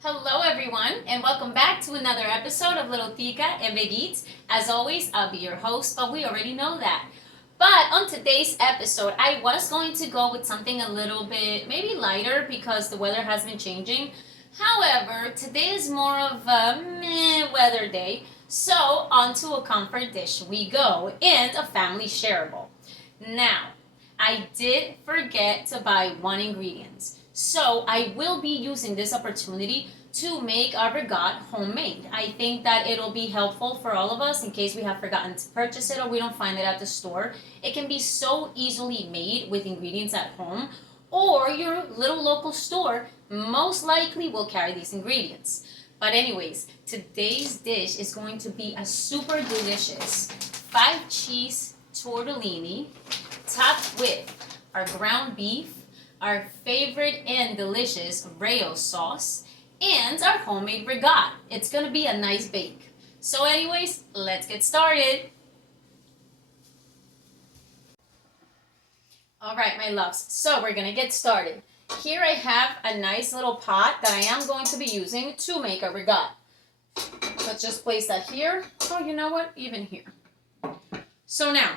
Hello everyone and welcome back to another episode of Little Tica and Big Eats. As always, I'll be your host, but we already know that. But on today's episode, I was going to go with something a little bit maybe lighter because the weather has been changing. However, today is more of a meh weather day, so onto a comfort dish we go and a family shareable. Now, I did forget to buy one ingredient. So I will be using this opportunity to make our regat homemade. I think that it'll be helpful for all of us in case we have forgotten to purchase it or we don't find it at the store. It can be so easily made with ingredients at home, or your little local store most likely will carry these ingredients. But anyways, today's dish is going to be a super delicious 5 cheese tortellini topped with our ground beef, our favorite and delicious Rao'S sauce, and our homemade regat. It's gonna be a nice bake. So anyways, let's get started. All right, my loves, so we're gonna get started. Here I have a nice little pot that I am going to be using to make a regat. Let's just place that here. Oh, you know what? Even here. So now,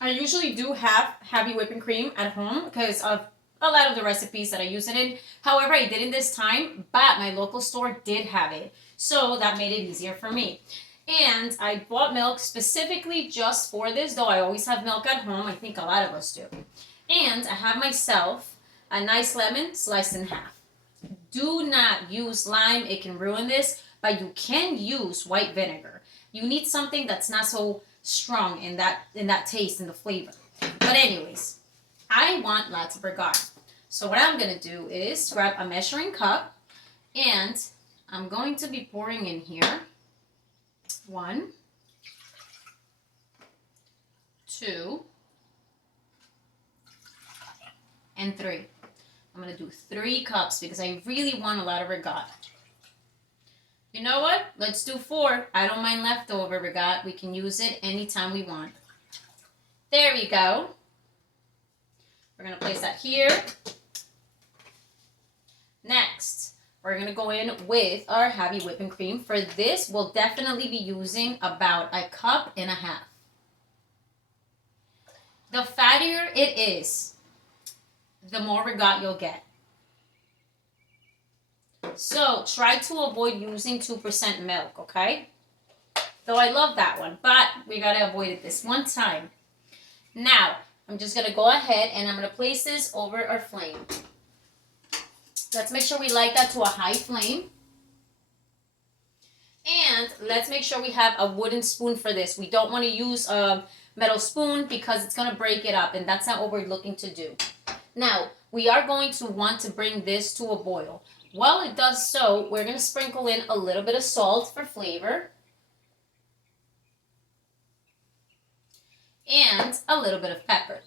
I usually do have heavy whipping cream at home because of a lot of the recipes that I use it in. However, I didn't this time, but my local store did have it. So that made it easier for me. And I bought milk specifically just for this, though I always have milk at home. I think a lot of us do. And I have myself a nice lemon sliced in half. Do not use lime. It can ruin this, but you can use white vinegar. You need something that's not so strong in that taste and the flavor. But anyways, I want lots of regat. So what I'm gonna do is grab a measuring cup and I'm going to be pouring in here 1, 2, and 3. I'm gonna do 3 cups because I really want a lot of regat. You know what? Let's do 4. I don't mind leftover regat. We can use it anytime we want. There we go. We're going to place that here. Next, we're going to go in with our heavy whipping cream. For this, we'll definitely be using about 1.5 cups. The fattier it is, the more regat you'll get. So try to avoid using 2% milk, okay? Though I love that one, but we gotta avoid it this one time. Now, I'm just gonna go ahead and I'm gonna place this over our flame. Let's make sure we light that to a high flame. And let's make sure we have a wooden spoon for this. We don't wanna use a metal spoon because it's gonna break it up, and that's not what we're looking to do. Now, we are going to want to bring this to a boil. While it does so, we're going to sprinkle in a little bit of salt for flavor. And a little bit of pepper.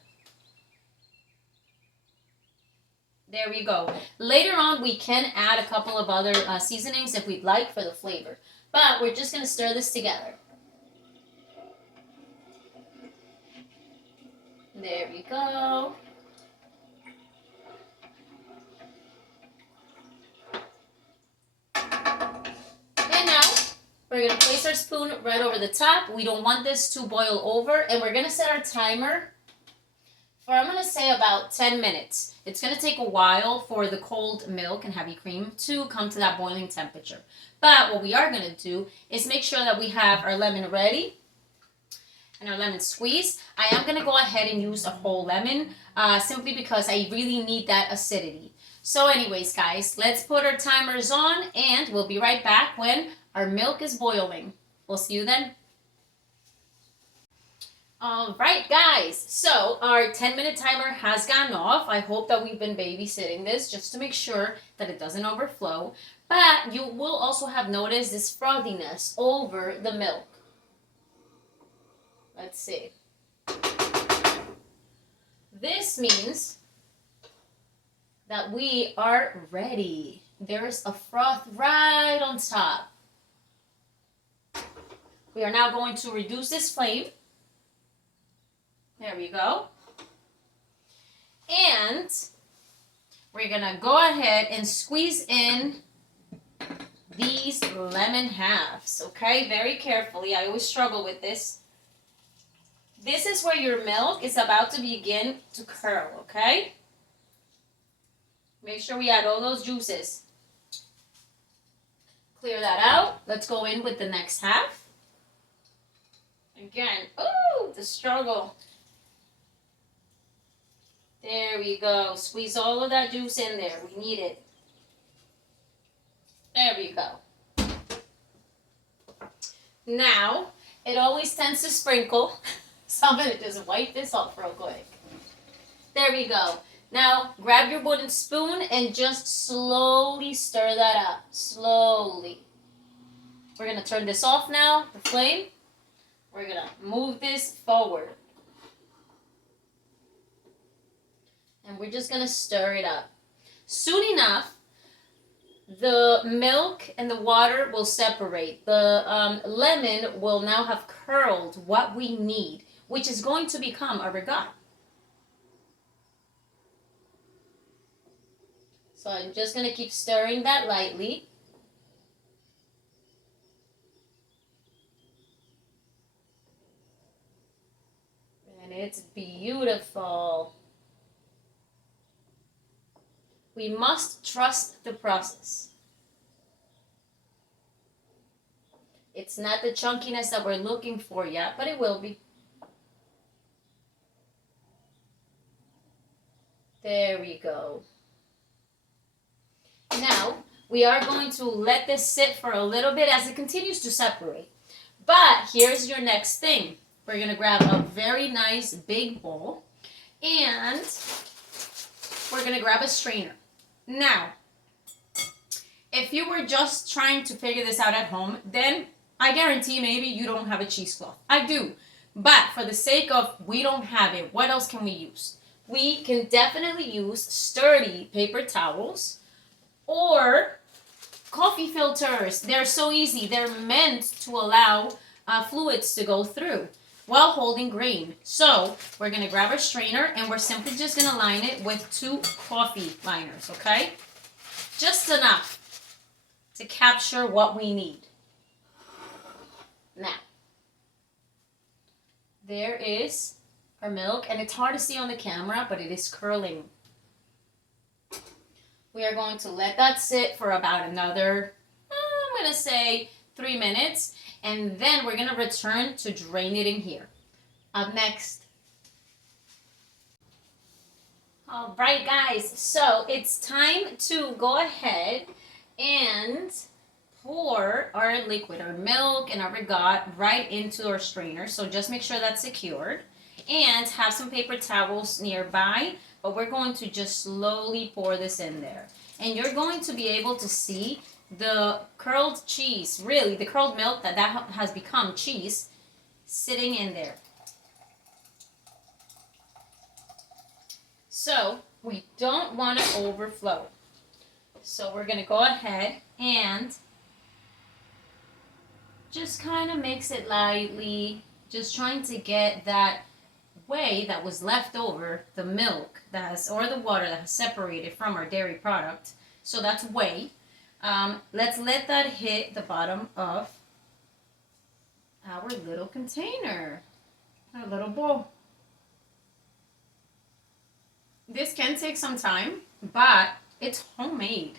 There we go. Later on, we can add a couple of other seasonings if we'd like for the flavor. But we're just going to stir this together. There we go. We're going to place our spoon right over the top. We don't want this to boil over. And we're going to set our timer for, I'm going to say, about 10 minutes. It's going to take a while for the cold milk and heavy cream to come to that boiling temperature. But what we are going to do is make sure that we have our lemon ready and our lemon squeeze. I am going to go ahead and use a whole lemon simply because I really need that acidity. So anyways, guys, let's put our timers on and we'll be right back when our milk is boiling. We'll see you then. All right, guys. So our 10-minute timer has gone off. I hope that we've been babysitting this just to make sure that it doesn't overflow. But you will also have noticed this frothiness over the milk. Let's see. This means that we are ready. There's a froth right on top. We are now going to reduce this flame. There we go. And we're gonna go ahead and squeeze in these lemon halves, okay? Very carefully. I always struggle with this. This is where your milk is about to begin to curl, okay? Make sure we add all those juices. Clear that out. Let's go in with the next half. Again, ooh, the struggle. There we go. Squeeze all of that juice in there. We need it. There we go. Now, it always tends to sprinkle. So I'm going to just wipe this off real quick. There we go. Now, grab your wooden spoon and just slowly stir that up. Slowly. We're going to turn this off now, the flame. We're going to move this forward. And we're just going to stir it up. Soon enough, the milk and the water will separate. The lemon will now have curled what we need, which is going to become a ricotta. So I'm just going to keep stirring that lightly. And it's beautiful. We must trust the process. It's not the chunkiness that we're looking for yet, but it will be. There we go. Now, we are going to let this sit for a little bit as it continues to separate. But here's your next thing. We're going to grab a very nice big bowl and we're going to grab a strainer. Now, if you were just trying to figure this out at home, then I guarantee maybe you don't have a cheesecloth. I do. But for the sake of we don't have it, what else can we use? We can definitely use sturdy paper towels or coffee filters. They're so easy. They're meant to allow fluids to go through while holding grain. So we're going to grab our strainer and we're simply just going to line it with 2 coffee liners, okay? Just enough to capture what we need. Now, there is our milk, and it's hard to see on the camera, but it is curling. We are going to let that sit for about another, I'm going to say 3 minutes, and then we're going to return to drain it in here. Up next. All right, guys, so it's time to go ahead and pour our liquid, our milk and our ricotta right into our strainer. So just make sure that's secured and have some paper towels nearby, but we're going to just slowly pour this in there. And you're going to be able to see the curled cheese, really the curled milk that has become cheese, sitting in there. So we don't want to overflow. So we're going to go ahead and just kind of mix it lightly, just trying to get that whey that was left over, the milk that has, or the water that has separated from our dairy product. So that's whey. Let's let that hit the bottom of our little container, our little bowl. This can take some time, but it's homemade.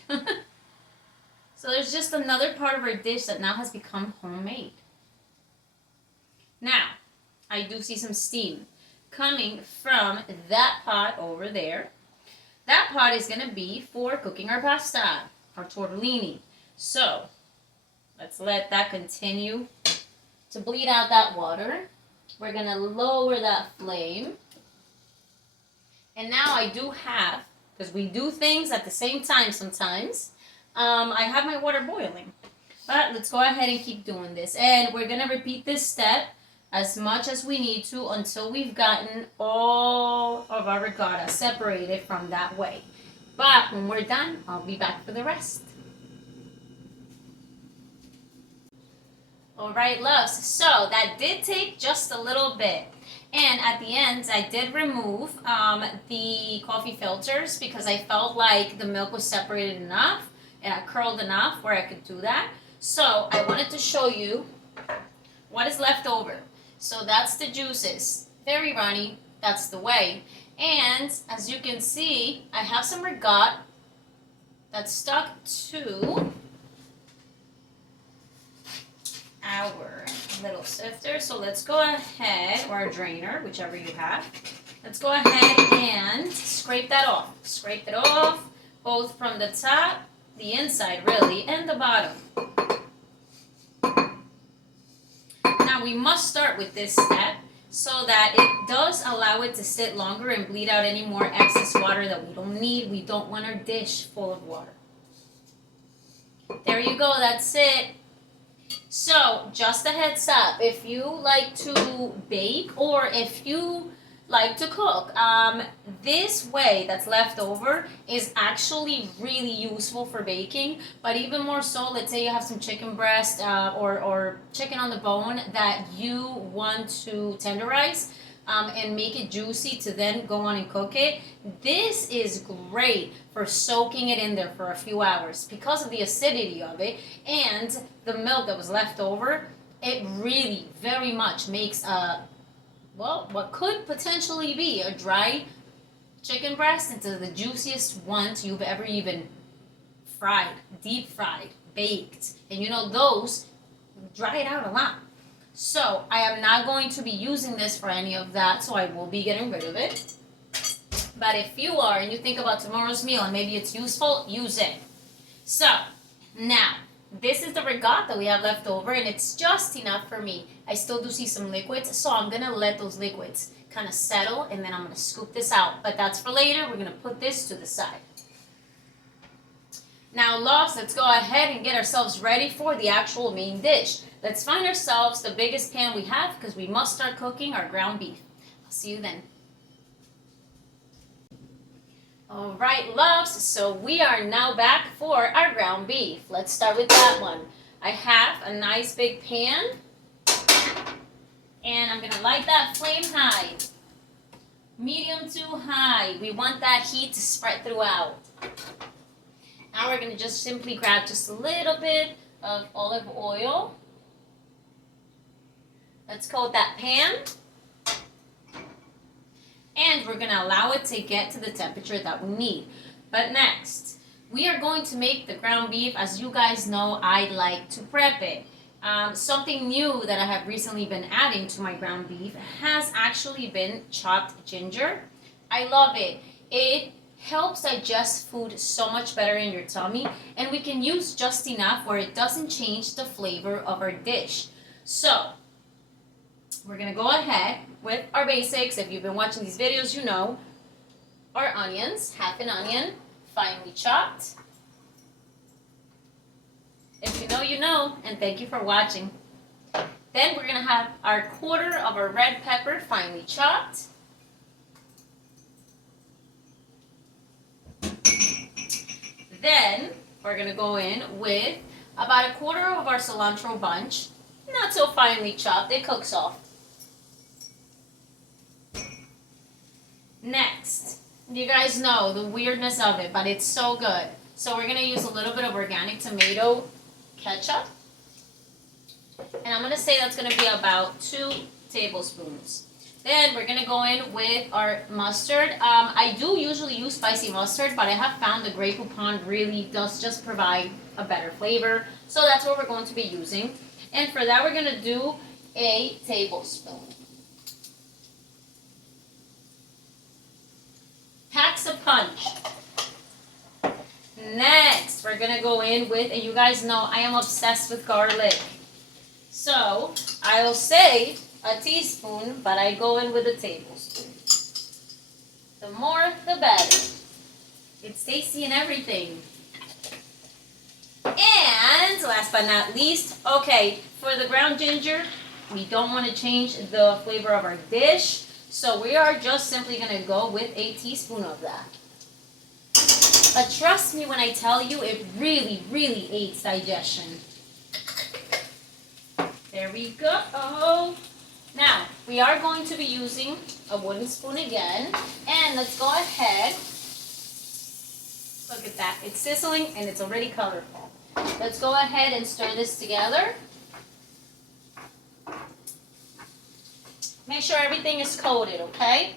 So there's just another part of our dish that now has become homemade. Now, I do see some steam coming from that pot over there. That pot is going to be for cooking our pasta, our tortellini. So, let's let that continue to bleed out that water. We're going to lower that flame. And now I do have, because we do things at the same time sometimes, I have my water boiling. But let's go ahead and keep doing this. And we're going to repeat this step as much as we need to until we've gotten all of our ricotta separated from that whey. But when we're done, I'll be back for the rest. All right, loves. So that did take just a little bit. And at the end, I did remove the coffee filters because I felt like the milk was separated enough and curled enough where I could do that. So I wanted to show you what is left over. So that's the juices. Very runny. That's the whey. And as you can see, I have some ricotta that's stuck to our little sifter. So let's go ahead, or a drainer, whichever you have. Let's go ahead and scrape that off. Scrape it off, both from the top, the inside really, and the bottom. Now we must start with this step so that it does allow it to sit longer and bleed out any more excess water that we don't need. We don't want our dish full of water. There you go, that's it. So, just a heads up, if you like to bake or if you like to cook, this whey that's left over is actually really useful for baking, but even more so, let's say you have some chicken breast or chicken on the bone that you want to tenderize and make it juicy to then go on and cook it. This is great for soaking it in there for a few hours because of the acidity of it and the milk that was left over. It really very much makes what could potentially be a dry chicken breast into the juiciest ones you've ever even fried, deep fried, baked. And you know, those dry it out a lot. So I am not going to be using this for any of that, so I will be getting rid of it. But if you are and you think about tomorrow's meal and maybe it's useful, use it. So now, this is the ricotta we have left over, and it's just enough for me. I still do see some liquids, so I'm going to let those liquids kind of settle, and then I'm going to scoop this out. But that's for later. We're going to put this to the side. Now, loves, let's go ahead and get ourselves ready for the actual main dish. Let's find ourselves the biggest pan we have because we must start cooking our ground beef. I'll see you then. All right, loves, so we are now back for our ground beef. Let's start with that one. I have a nice big pan, and I'm going to light that flame high, medium to high. We want that heat to spread throughout. Now we're going to just simply grab just a little bit of olive oil. Let's coat that pan. And we're going to allow it to get to the temperature that we need. But next, we are going to make the ground beef. As you guys know, I like to prep it. Something new that I have recently been adding to my ground beef has actually been chopped ginger. I love it. It helps digest food so much better in your tummy, and we can use just enough where it doesn't change the flavor of our dish. So, we're going to go ahead with our basics. If you've been watching these videos, you know our onions, half an onion, finely chopped. If you know, you know, and thank you for watching. Then we're going to have our quarter of a red pepper, finely chopped. Then we're going to go in with about a quarter of our cilantro bunch, not so finely chopped, it cooks off. Next, you guys know the weirdness of it, but it's so good. So we're going to use a little bit of organic tomato ketchup. And I'm going to say that's going to be about 2 tablespoons. Then we're going to go in with our mustard. I do usually use spicy mustard, but I have found the Grey Poupon really does just provide a better flavor. So that's what we're going to be using. And for that, we're going to do a tablespoon. Packs a punch. Next, we're going to go in with, and you guys know I am obsessed with garlic. So, I'll say a teaspoon, but I go in with a tablespoon. The more, the better. It's tasty and everything. And last but not least, okay, for the ground ginger, we don't want to change the flavor of our dish. So we are just simply going to go with a teaspoon of that. But trust me when I tell you, it really, really aids digestion. There we go. Now, we are going to be using a wooden spoon again, and let's go ahead. Look at that, it's sizzling and it's already colorful. Let's go ahead and stir this together. Make sure everything is coated, okay?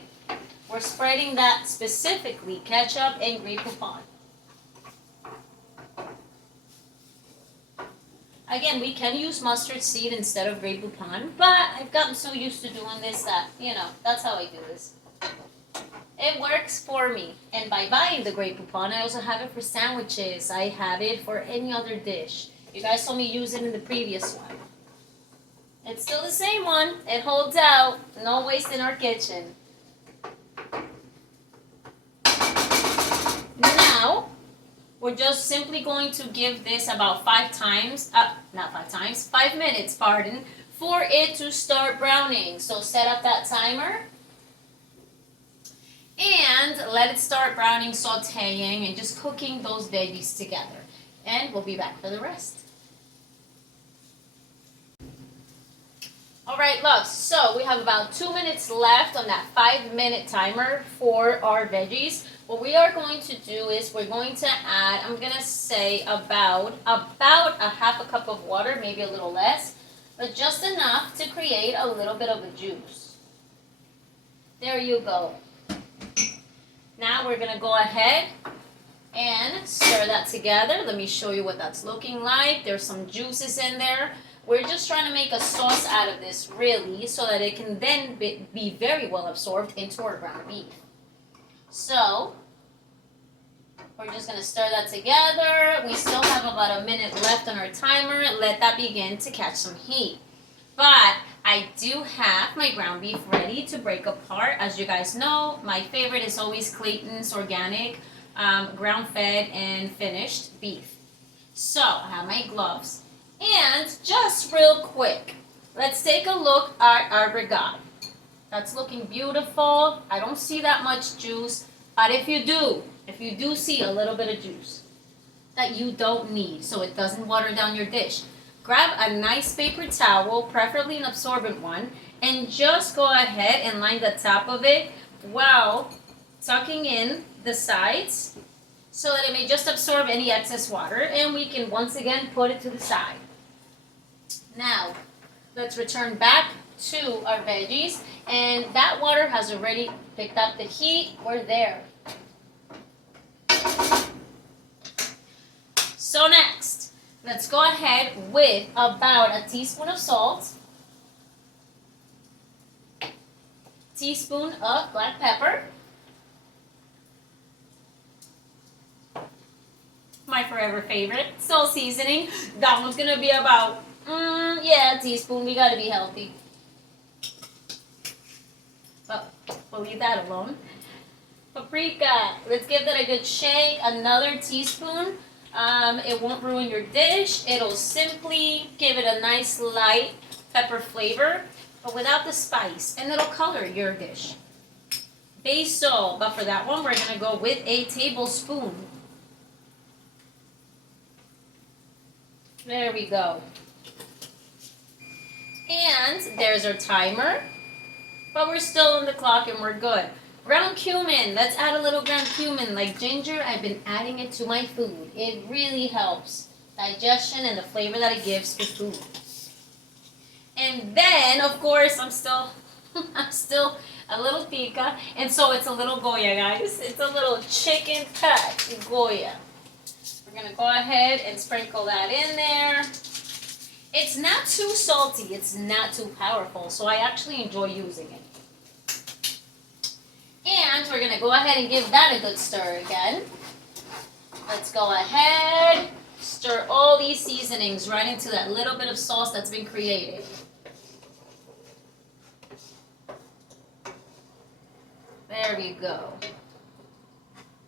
We're spreading that specifically ketchup and Grey Poupon. Again, we can use mustard seed instead of Grey Poupon, but I've gotten so used to doing this that, that's how I do this. It works for me. And by buying the Grey Poupon, I also have it for sandwiches. I have it for any other dish. You guys saw me use it in the previous one. It's still the same one. It holds out. No waste in our kitchen. Now, we're just simply going to give this about 5 minutes, for it to start browning. So set up that timer and let it start browning, sauteing, and just cooking those veggies together. And we'll be back for the rest. All right, loves, so we have about 2 minutes left on that 5-minute timer for our veggies. What we are going to do is we're going to add, I'm going to say about a half a cup of water, maybe a little less, but just enough to create a little bit of a juice. There you go. Now we're going to go ahead and stir that together. Let me show you what that's looking like. There's some juices in there. We're just trying to make a sauce out of this, really, so that it can then be very well absorbed into our ground beef. So, we're just going to stir that together. We still have about a minute left on our timer. Let that begin to catch some heat. But I do have my ground beef ready to break apart. As you guys know, my favorite is always Clayton's organic, ground-fed and finished beef. So, I have my gloves. And just real quick, let's take a look at our ricotta. That's looking beautiful. I don't see that much juice, but if you do see a little bit of juice that you don't need so it doesn't water down your dish, grab a nice paper towel, preferably an absorbent one, and just go ahead and line the top of it while tucking in the sides so that it may just absorb any excess water, and we can once again put it to the side. Now, let's return back to our veggies, and that water has already picked up the heat. We're there. So next, let's go ahead with about a teaspoon of salt, teaspoon of black pepper, my forever favorite, salt seasoning. That one's gonna be about a teaspoon. We gotta be healthy. But we'll leave that alone. Paprika. Let's give that a good shake. Another teaspoon. It won't ruin your dish. It'll simply give it a nice light pepper flavor, but without the spice, and it'll color your dish. Basil. But for that one, we're gonna go with a tablespoon. There we go. And there's our timer, but we're still on the clock and we're good. Ground cumin, let's add a little ground cumin. Like ginger, I've been adding it to my food. It really helps digestion and the flavor that it gives to food. And then, of course, I'm still a little tica, and so it's a little Goya, guys. It's a little chicken cut Goya. We're gonna go ahead and sprinkle that in there. It's not too salty, it's not too powerful, so I actually enjoy using it. And we're gonna go ahead and give that a good stir again. Let's go ahead, stir all these seasonings right into that little bit of sauce that's been created. There we go.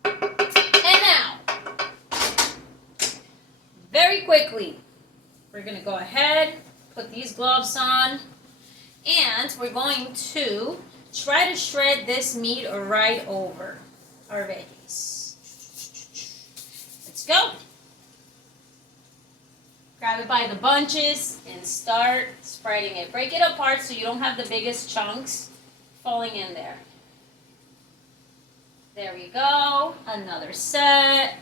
And now, very quickly, we're going to go ahead, put these gloves on, and we're going to try to shred this meat right over our veggies. Let's go. Grab Grab it by the bunches and start spreading it. Break it apart so you don't have the biggest chunks falling in there. There we go. Another set.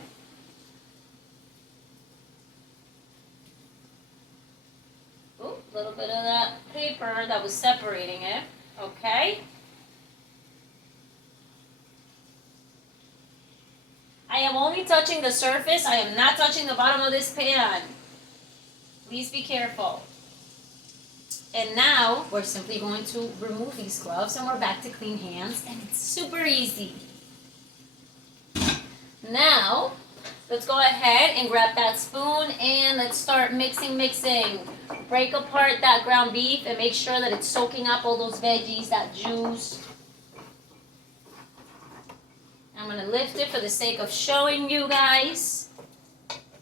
Ooh, a little bit of that paper that was separating it. Okay. I am only touching the surface. I am not touching the bottom of this pan. Please be careful. And now we're simply going to remove these gloves and we're back to clean hands, and it's super easy. Now, let's go ahead and grab that spoon and let's start mixing. Break apart that ground beef and make sure that it's soaking up all those veggies, that juice. I'm going to lift it for the sake of showing you guys.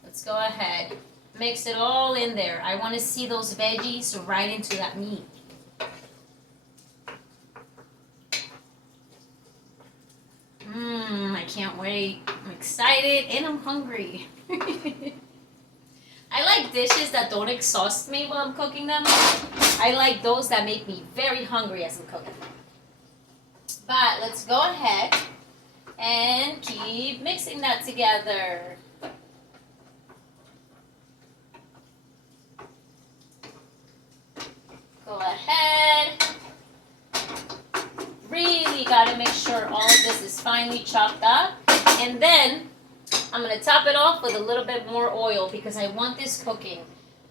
Let's go ahead. Mix it all in there. I want to see those veggies right into that meat. I can't wait. I'm excited and I'm hungry. I like dishes that don't exhaust me while I'm cooking them. I like those that make me very hungry as I'm cooking. But let's go ahead and keep mixing that together. Go ahead. Really got to make sure all of this is finely chopped up. And then I'm going to top it off with a little bit more oil because I want this cooking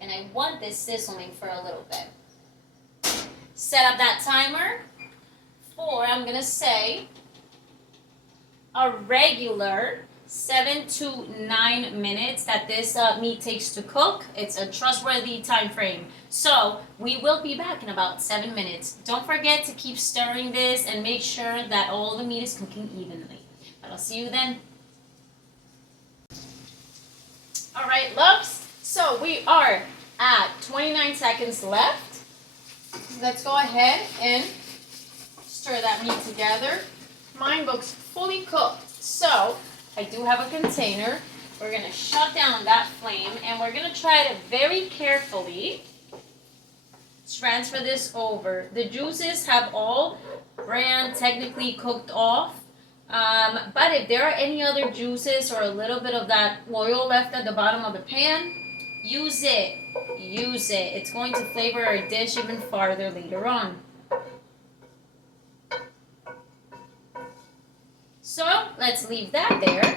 and I want this sizzling for a little bit. Set up that timer for, I'm going to say, a regular 7 to 9 minutes that this meat takes to cook. It's a trustworthy time frame. So we will be back in about 7 minutes. Don't forget to keep stirring this and make sure that all the meat is cooking evenly. But I'll see you then. All right, loves. So we are at 29 seconds left. Let's go ahead and stir that meat together. Mine looks fully cooked. So I do have a container. We're going to shut down that flame and we're going to try to very carefully transfer this over. The juices have all technically cooked off. But if there are any other juices or a little bit of that oil left at the bottom of the pan, use it. Use it. It's going to flavor our dish even farther later on. So let's leave that there.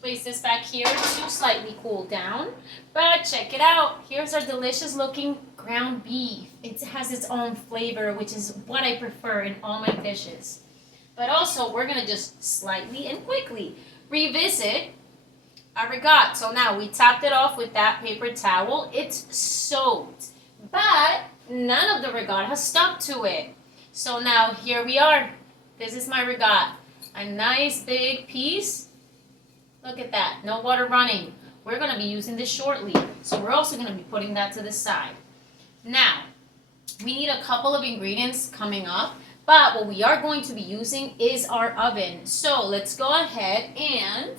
Place this back here to slightly cool down. But check it out. Here's our delicious looking ground beef. It has its own flavor, which is what I prefer in all my dishes. But also, we're going to just slightly and quickly revisit our ricotta. So now we topped it off with that paper towel. It's soaked, but none of the ricotta has stuck to it. So now here we are. This is my ricotta. A nice big piece. Look at that. No water running. We're going to be using this shortly. So we're also going to be putting that to the side. Now, we need a couple of ingredients coming up. But what we are going to be using is our oven. So let's go ahead and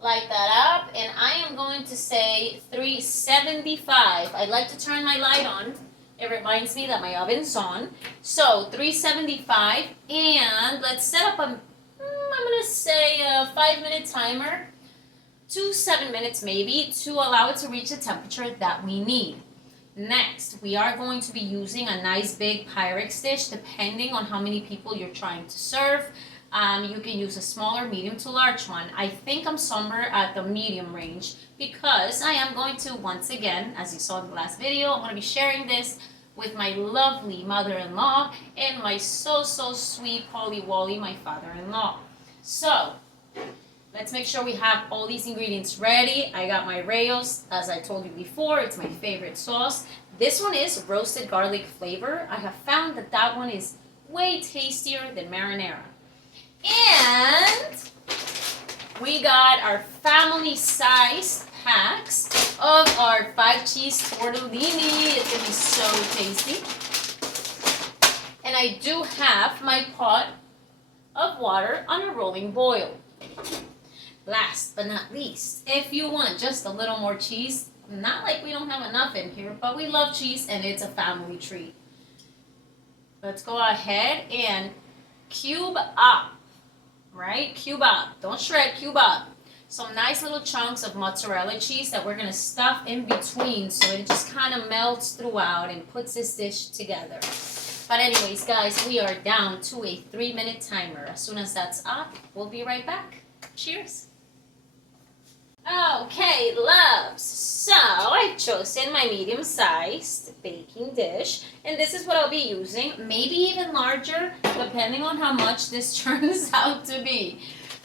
light that up. And I am going to say 375. I like to turn my light on. It reminds me that my oven's on. So 375. And let's set up I'm going to say a 5-minute timer to 7 minutes maybe to allow it to reach the temperature that we need. Next, we are going to be using a nice big Pyrex dish depending on how many people you're trying to serve. You can use a smaller, medium to large one. I think I'm somewhere at the medium range because I am going to, once again, as you saw in the last video, I'm going to be sharing this with my lovely mother-in-law and my so sweet Polly Wally, my father-in-law. So, let's make sure we have all these ingredients ready. I got my Rao'S, as I told you before. It's my favorite sauce. This one is roasted garlic flavor. I have found that that one is way tastier than marinara. And we got our family-sized packs of our 5-cheese tortellini. It's going to be so tasty. And I do have my pot of water on a rolling boil. last but not least, if you want just a little more cheese, not like we don't have enough in here, but we love cheese and it's a family treat. Let's go ahead and cube up, right? Cube up. Don't shred, cube up. Some nice little chunks of mozzarella cheese that we're going to stuff in between so it just kind of melts throughout and puts this dish together. But anyways, guys, we are down to a 3-minute timer. As soon as that's up, we'll be right back. Cheers. Okay, loves, so I've chosen my medium-sized baking dish, and this is what I'll be using, maybe even larger, depending on how much this turns out to be.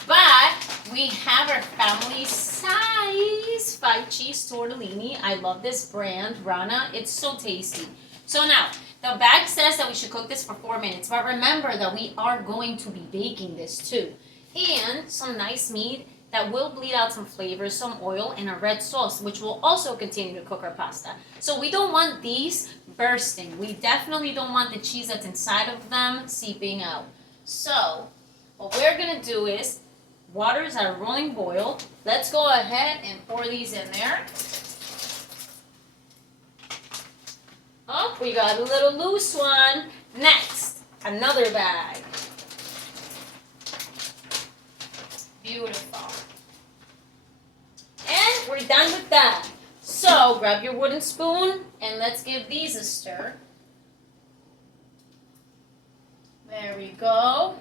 But we have our family size 5-cheese tortellini. I love this brand, Rana. It's so tasty. So now, the bag says that we should cook this for 4 minutes, but remember that we are going to be baking this too. And some nice meat that will bleed out some flavors, some oil, and a red sauce, which will also continue to cook our pasta. So we don't want these bursting. We definitely don't want the cheese that's inside of them seeping out. So what we're gonna do is, water is at a rolling boil. Let's go ahead and pour these in there. Oh, we got a little loose one. Next, another bag. Beautiful. And we're done with that. So grab your wooden spoon and let's give these a stir. There we go.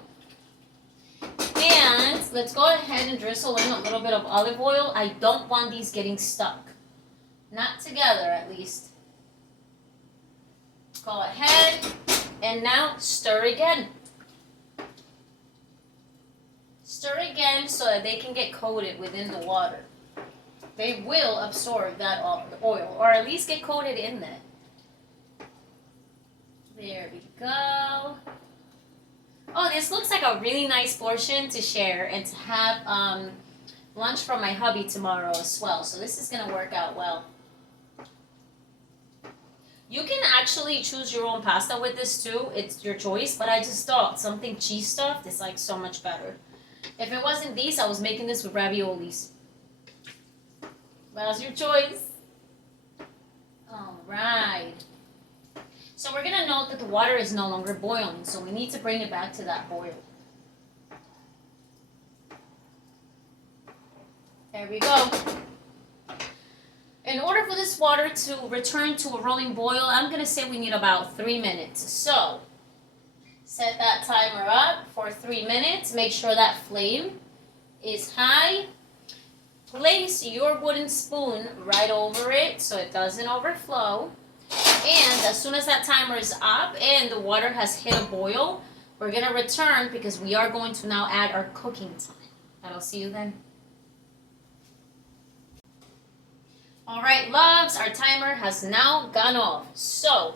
And let's go ahead and drizzle in a little bit of olive oil. I don't want these getting stuck. Not together, at least. Go ahead and now stir again. Stir again so that they can get coated within the water. They will absorb that oil, or at least get coated in that. There we go. Oh, this looks like a really nice portion to share and to have lunch from my hubby tomorrow as well. So this is going to work out well. You can actually choose your own pasta with this too. It's your choice, but I just thought something cheese stuffed is like so much better. If it wasn't these, I was making this with raviolis. That's your choice. All right. So we're going to note that the water is no longer boiling, so we need to bring it back to that boil. There we go. In order for this water to return to a rolling boil, I'm going to say we need about 3 minutes. So set that timer up for 3 minutes. Make sure that flame is high. Place your wooden spoon right over it so it doesn't overflow. And as soon as that timer is up and the water has hit a boil, we're going to return because we are going to now add our cooking time. And I'll see you then. All right, loves, our timer has now gone off. So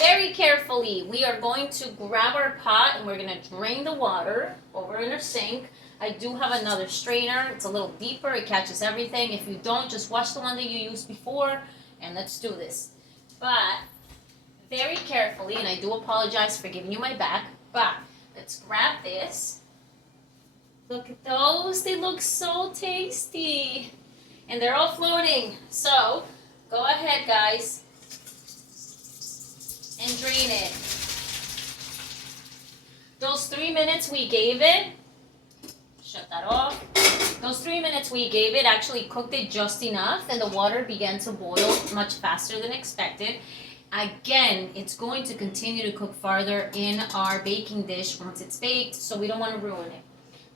very carefully, we are going to grab our pot and we're going to drain the water over in our sink. I do have another strainer. It's a little deeper. It catches everything. If you don't, just wash the one that you used before and let's do this. But very carefully, and I do apologize for giving you my back, but let's grab this. Look at those. They look so tasty. And they're all floating. So go ahead, guys, and drain it. Those 3 minutes we gave it, shut that off. Those 3 minutes we gave it actually cooked it just enough and the water began to boil much faster than expected. Again, it's going to continue to cook farther in our baking dish once it's baked, so we don't want to ruin it.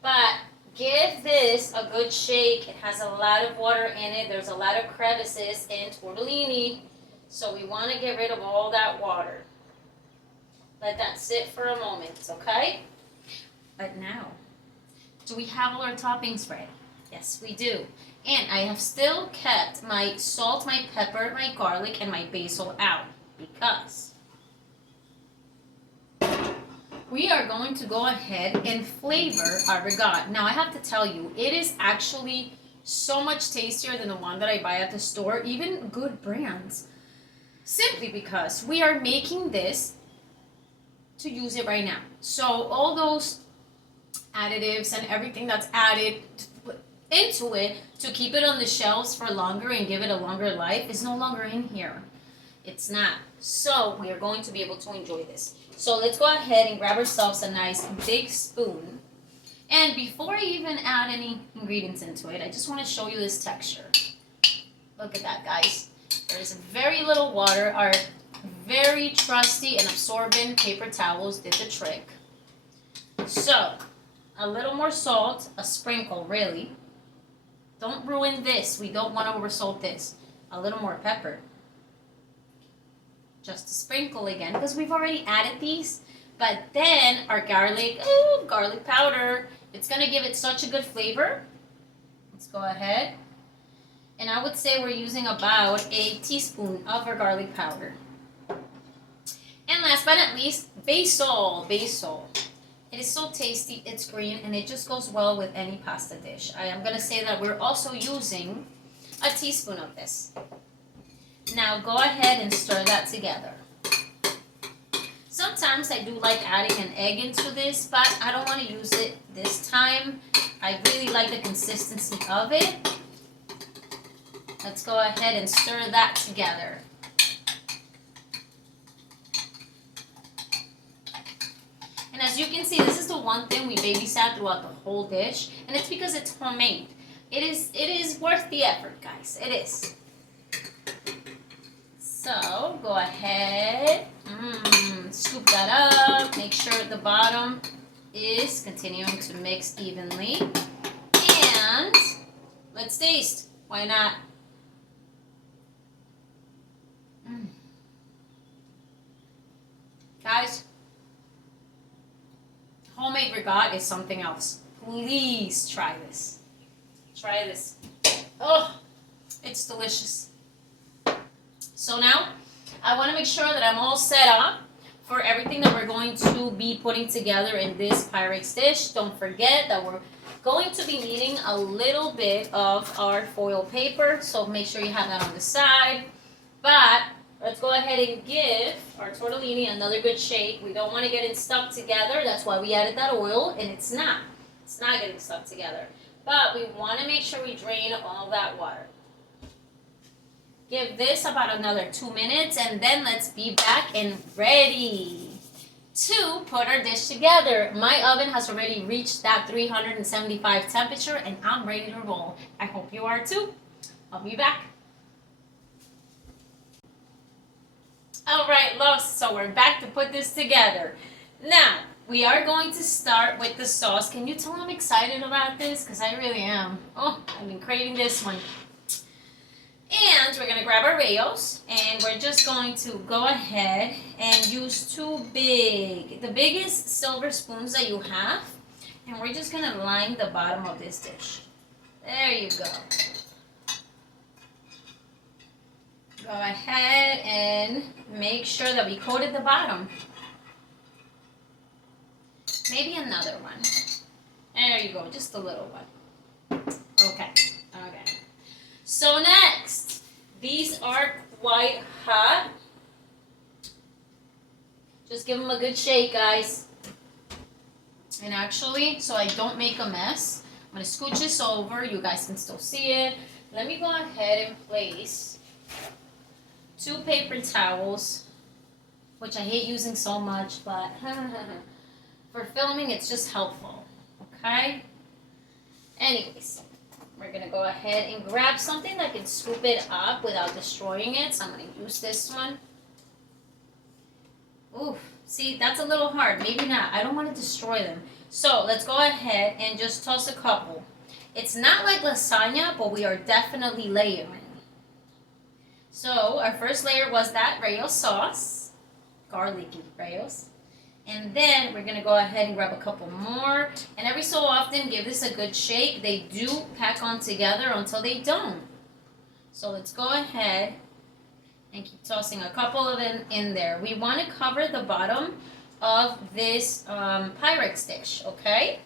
But give this a good shake. It has a lot of water in it. There's a lot of crevices in tortellini, so we want to get rid of all that water. Let that sit for a moment, okay? But now, do we have all our toppings ready? Yes, we do. And I have still kept my salt, my pepper, my garlic, and my basil out because we are going to go ahead and flavor our ricotta. Now, I have to tell you, it is actually so much tastier than the one that I buy at the store, even good brands, simply because we are making this to use it right now. So all those additives and everything that's added, into it to keep it on the shelves for longer and give it a longer life is no longer in here. It's not. So we are going to be able to enjoy this. So let's go ahead and grab ourselves a nice big spoon. And before I even add any ingredients into it, I just want to show you this texture. Look at that, guys. There's very little water. Our very trusty and absorbent paper towels did the trick. So, a little more salt, a sprinkle, really. Don't ruin this. We don't want to oversalt this. A little more pepper. Just a sprinkle again, because we've already added these. But then our garlic powder. It's going to give it such a good flavor. Let's go ahead. And I would say we're using about a teaspoon of our garlic powder. And last but not least, basil. Basil. It is so tasty, it's green, and it just goes well with any pasta dish. I am going to say that we're also using a teaspoon of this. Now go ahead and stir that together. Sometimes I do like adding an egg into this, but I don't want to use it this time. I really like the consistency of it. Let's go ahead and stir that together. And as you can see, this is the one thing we babysat throughout the whole dish, and it's because it's homemade. It is worth the effort, guys. It is. So go ahead, scoop that up. Make sure the bottom is continuing to mix evenly, and let's taste. Why not? Guys, homemade ricotta is something else. Please try this. Try this. Oh, it's delicious. So now, I want to make sure that I'm all set up for everything that we're going to be putting together in this Pyrex dish. Don't forget that we're going to be needing a little bit of our foil paper, so make sure you have that on the side. But let's go ahead and give our tortellini another good shake. We don't want to get it stuck together. That's why we added that oil, and it's not getting stuck together. But we want to make sure we drain all that water. Give this about another 2 minutes, and then let's be back and ready to put our dish together. My oven has already reached that 375 temperature, and I'm ready to roll. I hope you are too. I'll be back. All right, loves, so we're back to put this together. Now, we are going to start with the sauce. Can you tell I'm excited about this? Because I really am. Oh, I've been craving this one. And we're going to grab our Rao'S, and we're just going to go ahead and use the biggest silver spoons that you have, and we're just going to line the bottom of this dish. There you go. Go ahead and make sure that we coated the bottom. Maybe another one. There you go, just a little one. Okay. So next, these are quite hot. Just give them a good shake, guys. And actually, so I don't make a mess, I'm going to scooch this over. You guys can still see it. Let me go ahead and place 2 paper towels, which I hate using so much, but for filming, it's just helpful. Okay? Anyways. We're going to go ahead and grab something that can scoop it up without destroying it. So I'm going to use this one. Ooh, see, that's a little hard. Maybe not. I don't want to destroy them. So let's go ahead and just toss a couple. It's not like lasagna, but we are definitely layering. So our first layer was that Rao'S sauce. Garlicky Rao'S. And then we're going to go ahead and grab a couple more. And every so often, give this a good shake. They do pack on together until they don't. So let's go ahead and keep tossing a couple of them in there. We want to cover the bottom of this Pyrex dish, okay?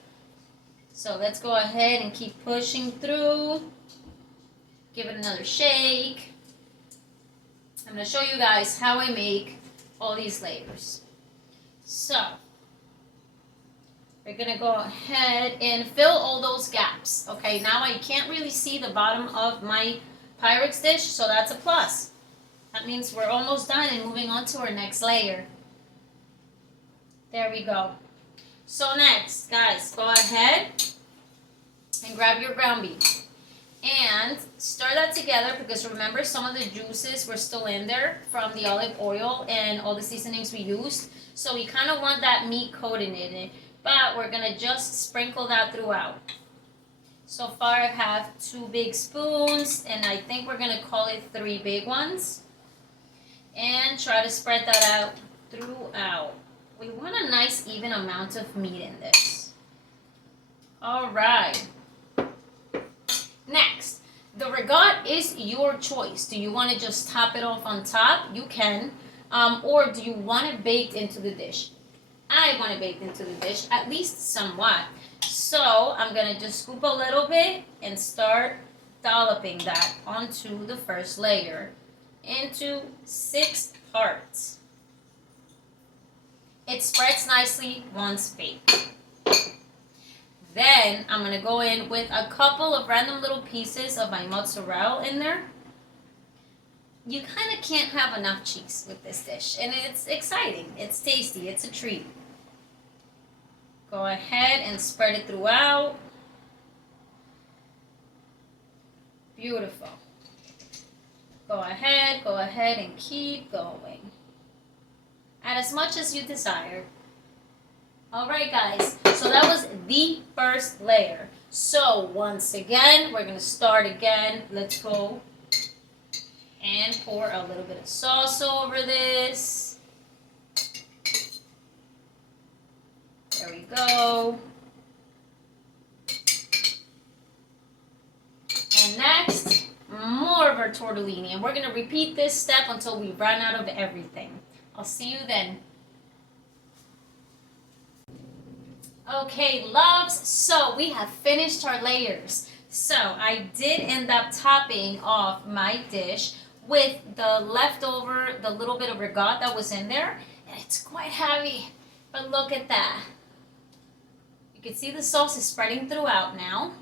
So let's go ahead and keep pushing through. Give it another shake. I'm going to show you guys how I make all these layers. So, we're gonna go ahead and fill all those gaps. Okay, now I can't really see the bottom of my Pyrex dish, so that's a plus. That means we're almost done and moving on to our next layer. There we go. So next, guys, go ahead and grab your ground beef and stir that together, because remember, some of the juices were still in there from the olive oil and all the seasonings we used. So we kind of want that meat coated in it, but we're gonna just sprinkle that throughout. So far I have 2 big spoons, and I think we're gonna call it 3 big ones. And try to spread that out throughout. We want a nice even amount of meat in this. All right. Next, the ricotta is your choice. Do you want to just top it off on top? You can. Or do you want it baked into the dish? I want it baked into the dish, at least somewhat. So I'm going to just scoop a little bit and start dolloping that onto the first layer into 6 parts. It spreads nicely once baked. Then I'm going to go in with a couple of random little pieces of my mozzarella in there. You kind of can't have enough cheese with this dish, and it's exciting, it's tasty, it's a treat. Go ahead and spread it throughout. Beautiful. Go ahead and keep going. Add as much as you desire. Alright guys, so that was the first layer. So once again, we're going to start again. Let's go and pour a little bit of sauce over this. There we go. And next, more of our tortellini. And we're going to repeat this step until we run out of everything. I'll see you then. Okay, loves, so we have finished our layers. So I did end up topping off my dish with the leftover, the little bit of ricotta that was in there. And it's quite heavy, but look at that. You can see the sauce is spreading throughout now.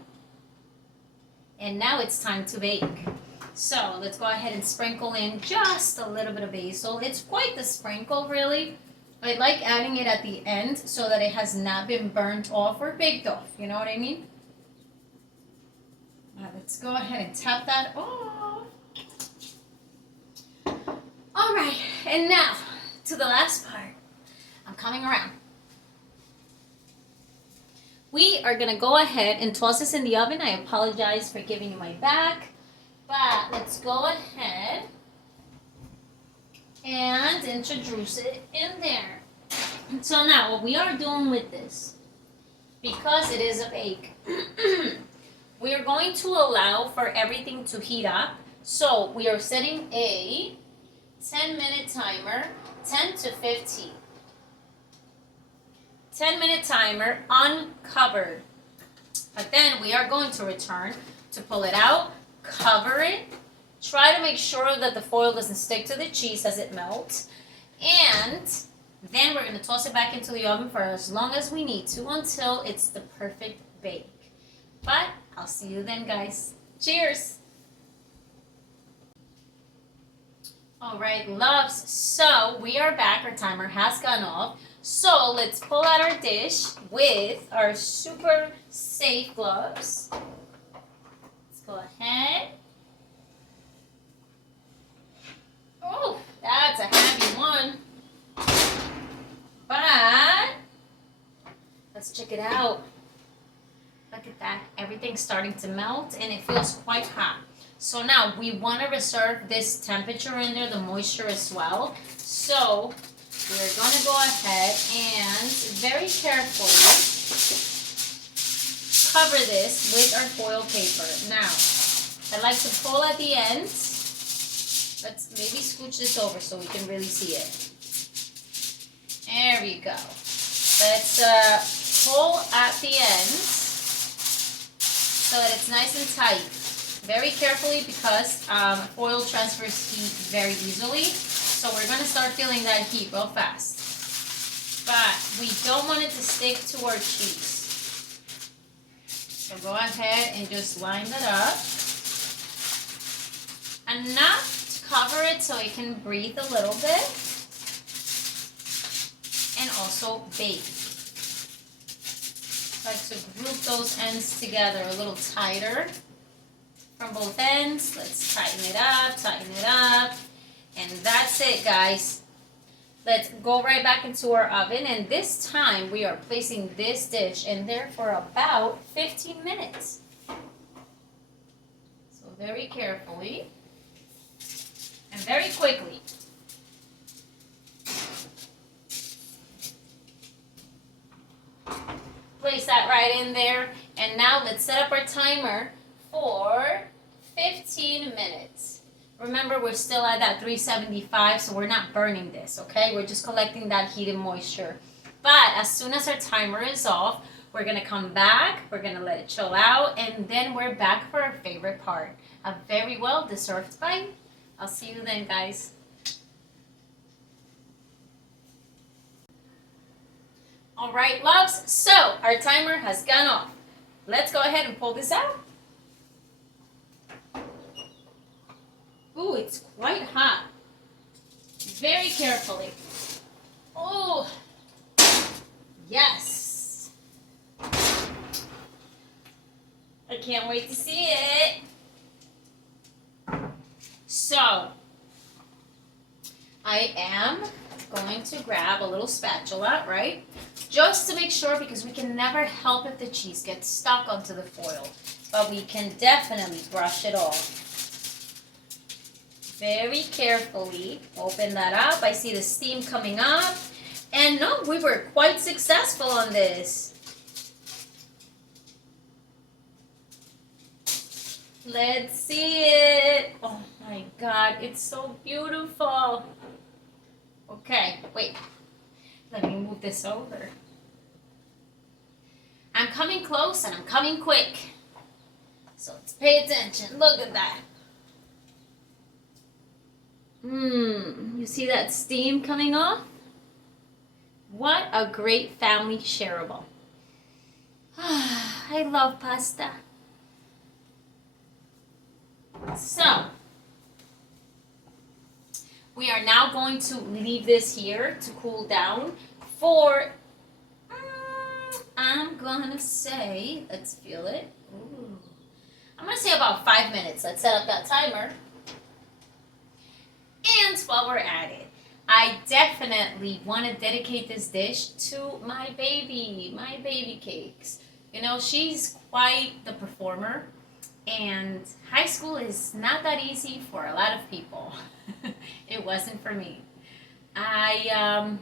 And now it's time to bake. So let's go ahead and sprinkle in just a little bit of basil. It's quite the sprinkle, really. I like adding it at the end so that it has not been burnt off or baked off. You know what I mean? Now let's go ahead and tap that off. All right, and now to the last part. I'm coming around. We are going to go ahead and toss this in the oven. I apologize for giving you my back, but let's go ahead and introduce it in there. So now what we are doing with this, because it is a bake, we are going to allow for everything to heat up. So we are setting a 10-minute timer, 10 to 15. 10-minute timer uncovered. But then we are going to return to pull it out, cover it, try to make sure that the foil doesn't stick to the cheese as it melts, and then we're going to toss it back into the oven for as long as we need to until it's the perfect bake. But I'll see you then, guys. Cheers! Alright, loves, so we are back. Our timer has gone off. So let's pull out our dish with our super safe gloves. Let's go ahead. Oh, that's a heavy one. But let's check it out. Look at that. Everything's starting to melt and it feels quite hot. So now we want to reserve this temperature in there, the moisture as well. So we're going to go ahead and very carefully cover this with our foil paper. Now, I like to pull at the end. Let's maybe scooch this over so we can really see it. There we go. Let's pull at the end so that it's nice and tight. Very carefully because foil transfers heat very easily. So we're going to start feeling that heat real fast. but we don't want it to stick to our cheese. So go ahead and just line that up. Enough to cover it so it can breathe a little bit. And also bake. I like to group those ends together a little tighter from both ends. Let's tighten it up. And that's it, guys. Let's go right back into our oven, and this time we are placing this dish in there for about 15 minutes. So very carefully and very quickly. Place that right in there, and now let's set up our timer for 15 minutes. Remember, we're still at that 375, so we're not burning this, okay? We're just collecting that heat and moisture. But as soon as our timer is off, we're gonna come back, we're gonna let it chill out, and then we're back for our favorite part, a very well deserved bite. I'll see you then, guys. All right, loves, so our timer has gone off. Let's go ahead and pull this out. Ooh, it's quite hot. Very carefully. Oh, yes. I can't wait to see it. So, I am going to grab a little spatula, right? Just to make sure, because we can never help if the cheese gets stuck onto the foil. But we can definitely brush it off. Very carefully open that up. I see the steam coming up. And no, we were quite successful on this. Let's see it. Oh my God, it's so beautiful. Okay, wait. Let me move this over. I'm coming close and I'm coming quick. So let's pay attention. Look at that. You see that steam coming off? What a great family shareable. I love pasta. So, we are now going to leave this here to cool down for, I'm gonna say, let's feel it. Ooh. I'm gonna say about 5 minutes. Let's set up that timer. And while we're at it, I definitely want to dedicate this dish to my baby cakes. You know, she's quite the performer, and high school is not that easy for a lot of people. It wasn't for me. I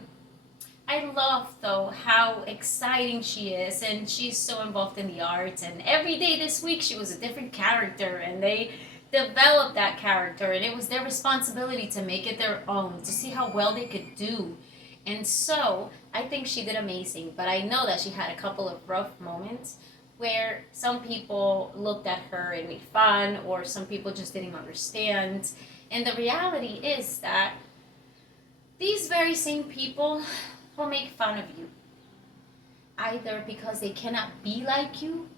love, though, how exciting she is, and she's so involved in the arts, and every day this week she was a different character, and they developed that character, and it was their responsibility to make it their own, to see how well they could do. And so I think she did amazing, but I know that she had a couple of rough moments where some people looked at her and made fun, or some people just didn't understand. And the reality is that these very same people will make fun of you, either because they cannot be like you,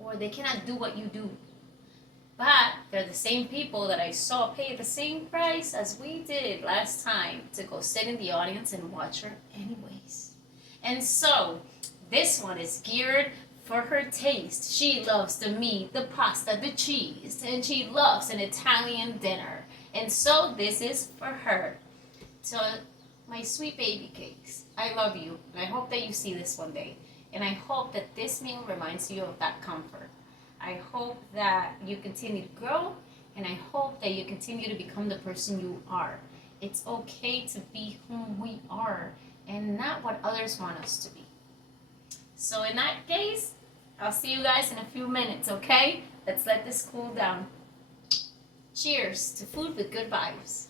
or they cannot do what you do. But they're the same people that I saw pay the same price as we did last time to go sit in the audience and watch her anyways. And so, this one is geared for her taste. She loves the meat, the pasta, the cheese, and she loves an Italian dinner. And so, this is for her. So, my sweet baby cakes, I love you, and I hope that you see this one day. And I hope that this meal reminds you of that comfort. I hope that you continue to grow, and I hope that you continue to become the person you are. It's okay to be whom we are, and not what others want us to be. So in that case, I'll see you guys in a few minutes, okay? Let's let this cool down. Cheers to food with good vibes.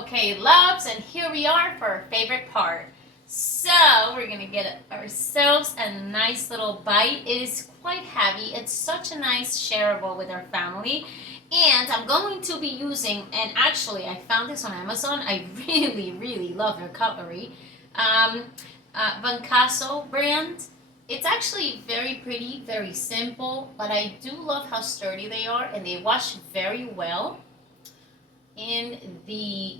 Okay, loves, and here we are for our favorite part. So, we're going to get ourselves a nice little bite. It is quite heavy. It's such a nice shareable with our family. And I'm going to be using, and actually I found this on Amazon. I really, really love their cutlery. Vancaso brand. It's actually very pretty, very simple, but I do love how sturdy they are, and they wash very well in the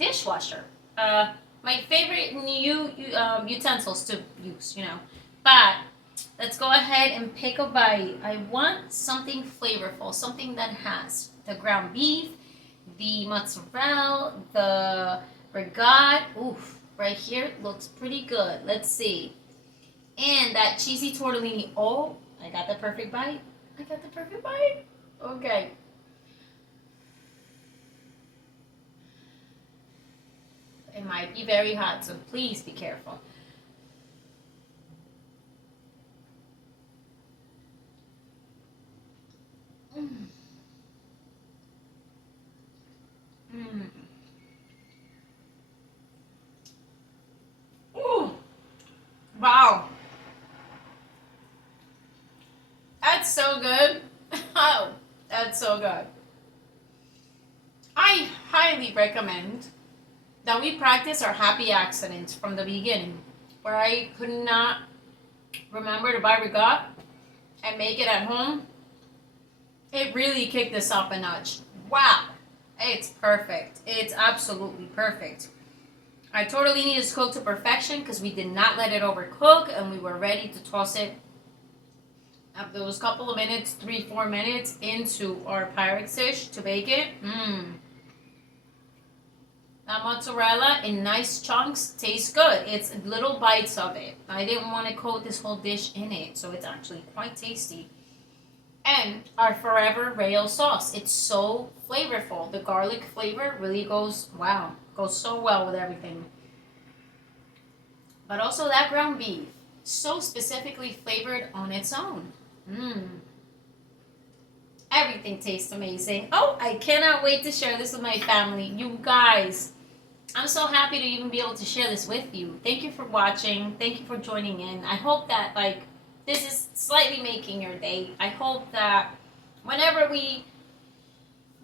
dishwasher. My favorite new utensils to use, you know. But let's go ahead and pick a bite. I want something flavorful, something that has the ground beef, the mozzarella, the ricotta. Oof, right here looks pretty good. Let's see. And that cheesy tortellini. Oh, I got the perfect bite. I got the perfect bite. Okay. It might be very hot, so please be careful. Mm. Mm. Ooh. Wow. That's so good. Oh, that's so good. I highly recommend that we practice our happy accidents from the beginning, where I could not remember to buy ricotta and make it at home. It really kicked this up a notch. Wow, it's perfect. It's absolutely perfect. Our tortellini is cooked to perfection because we did not let it overcook, and we were ready to toss it after those couple of minutes, 3-4 minutes, into our Pyrex dish to bake it. That mozzarella in nice chunks tastes good. It's little bites of it. I didn't want to coat this whole dish in it, so it's actually quite tasty. And our Forever Rao'S sauce. It's so flavorful. The garlic flavor really goes so well with everything. But also that ground beef, so specifically flavored on its own. Everything tastes amazing. Oh, I cannot wait to share this with my family. You guys, I'm so happy to even be able to share this with you. Thank you for watching. Thank you for joining in. I hope that this is slightly making your day. I hope that whenever we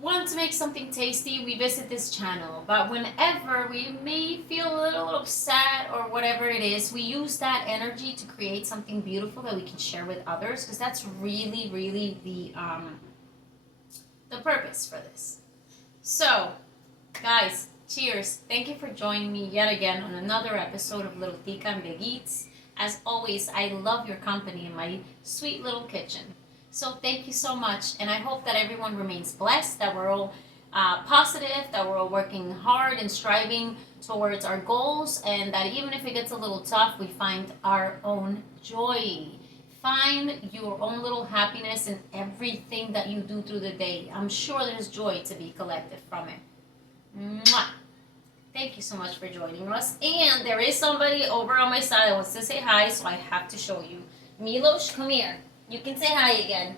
want to make something tasty, we visit this channel. But whenever we may feel a little upset or whatever it is, we use that energy to create something beautiful that we can share with others, because that's really, really the purpose for this. So, guys, cheers. Thank you for joining me yet again on another episode of Little Tica and Big Eats. As always, I love your company in my sweet little kitchen. So thank you so much, and I hope that everyone remains blessed, that we're all positive, that we're all working hard and striving towards our goals, and that even if it gets a little tough, we find our own joy. Find your own little happiness in everything that you do through the day. I'm sure there's joy to be collected from it. Mwah. Thank you so much for joining us. And there is somebody over on my side that wants to say hi, so I have to show you. Milos, come here. You can say hi again.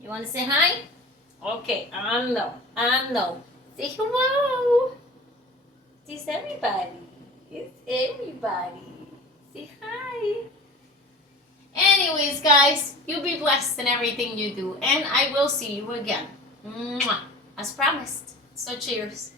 You want to say hi? Okay, I know. Say hello. It's everybody. It's everybody. Say hi. Anyways, guys, you be blessed in everything you do, and I will see you again. Mwah. As promised. So cheers.